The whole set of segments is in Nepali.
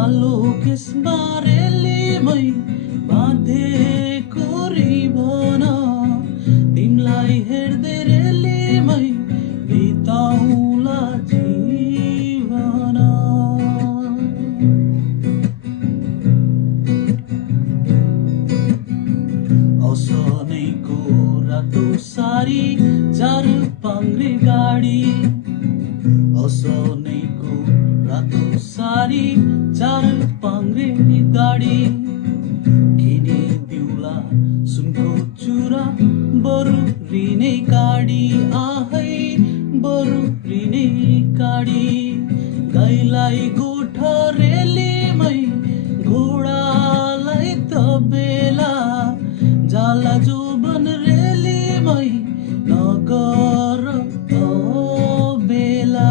कालो केसमा रेलीमै बाँधेको रिबन तिमलाई हेर्दै रेलीमै बिताउला जीवन। असनैको रातो सारी चार पाङ्ग्रे गाडी, असनैको रातो सारी चार पाङ्ग्रे गाडी किनिदिउला सुनको चुरा बरु रिनै काडी, आहै बरु रिनै काडी। गाईलाई गोठ रेलीमै घोडालाई तबेला जाला जोबन रेलीमै नगर बेला।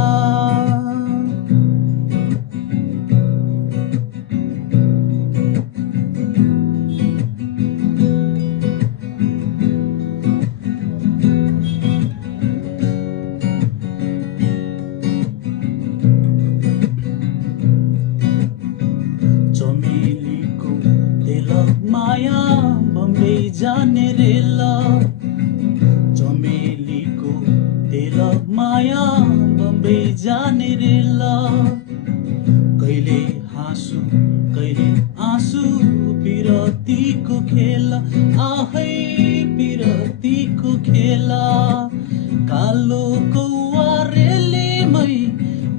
चमेलीको तेल माया बम्बे जाने रेल, चमेलीको तेल माया बम्बे जाने रेल। कहिले हाँसु कहिले आँसु पिरतीको खेल, आहै पिरतीको खेल। कालो कौवा रेलीमै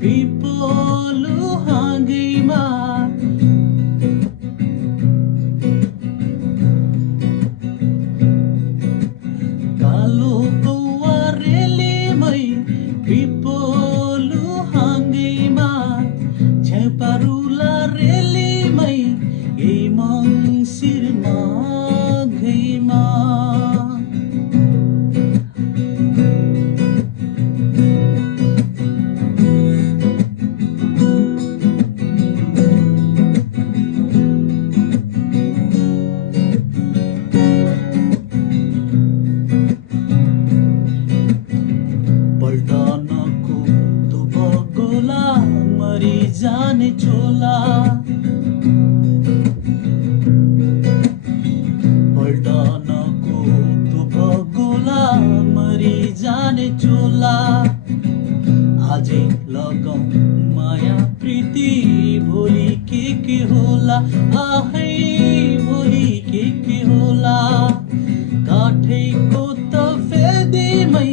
पिपलु हाँगैमा कालो कौवा रेलीमै पिपलु हाँगैमा झ्यापारुला रेलीमै ए मङ्सिर माघैमा। पल्टनको दुबगोला मरि जाने चोला, पल्टनको दुबगोला मरि जाने चोला। आजै लगाऊ माया प्रीति भोलि के होला, आहै भोलि के होला। काठैको त फेदीमै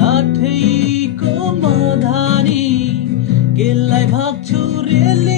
काठैको मधानी केलाई भाग्छु रेली